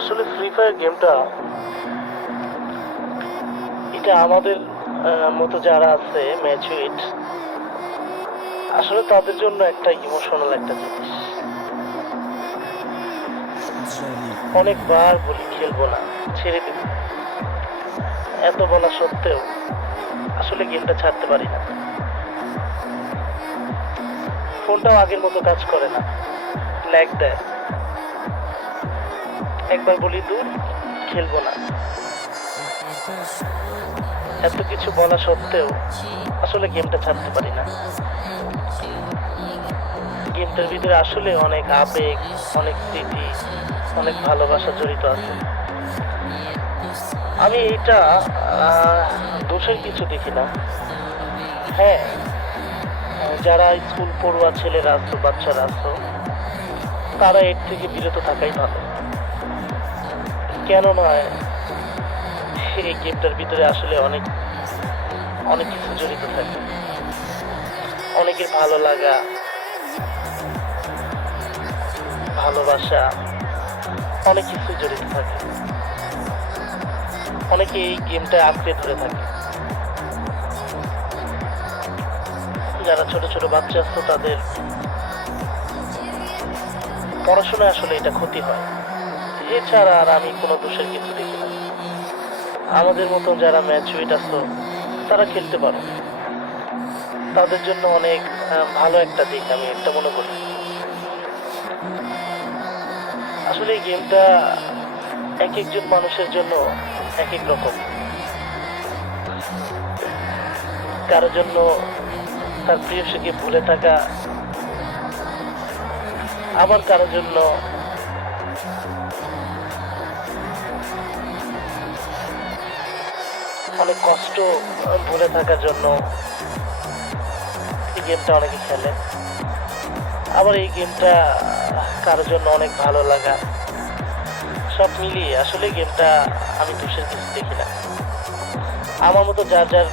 আসলে free fire গেমটা এটা আমাদের মতো যারা আছে ম্যাচুইট, আসলে তাদের জন্য একটা ইমোশনাল একটা জিনিস। অনেকবার বলি খেলবো না, ছেড়ে দিব, এত বলা সত্ত্বেও আসলে গেমটা ছাড়তে পারি না। ফোনটাও আগের মতো কাজ করে না, ল্যাগ দেয়। একবার বলি দূর, খেলবো না, এত কিছু বলা সত্ত্বেও আসলে গেমটা ছাড়তে পারি না। গেমটার ভিতরে আসলে অনেক আবেগ, অনেক স্মৃতি, অনেক ভালোবাসা জড়িত আছে। আমি এটা দোষের কিছু দেখি না। হ্যাঁ, যারা স্কুল পড়ুয়া ছেলেরা আছো, বাচ্চারা আছো, তারা এর থেকে বিরত থাকাই ভালো। কেন নয়, এই গেমটার ভিতরে আসলে অনেক অনেক কিছু জড়িত থাকে। অনেকের ভালো লাগা, ভালোবাসা, অনেক কিছু জড়িত থাকে। অনেকে এই গেমটা আঁকড়ে ধরে থাকে। যারা ছোট ছোট বাচ্চা আছে তাদের পড়াশোনায় আসলে এটা ক্ষতি হয়। এছাড়া আর আমি কোনো দোষের কিছু দেখি না। আমাদের মতো যারা ম্যাচুইট আছো তারা খেলতে পারো, তাদের জন্য অনেক ভালো একটা দিক আমি একটা মনে করি। আসলে এই গেমটা এক একজন মানুষের জন্য এক এক রকম। কারো জন্য তার প্রিয়সীকে ভুলে থাকা, আবার কারো জন্য অনেক কষ্ট ভুলে থাকার জন্য এই গেমটা অনেকে খেলে। আবার এই গেমটা কারোর জন্য অনেক ভালো লাগা, সব মিলিয়ে আসলে গেমটা আমি দোষের কিছু দেখি না। আমার মতো যার যার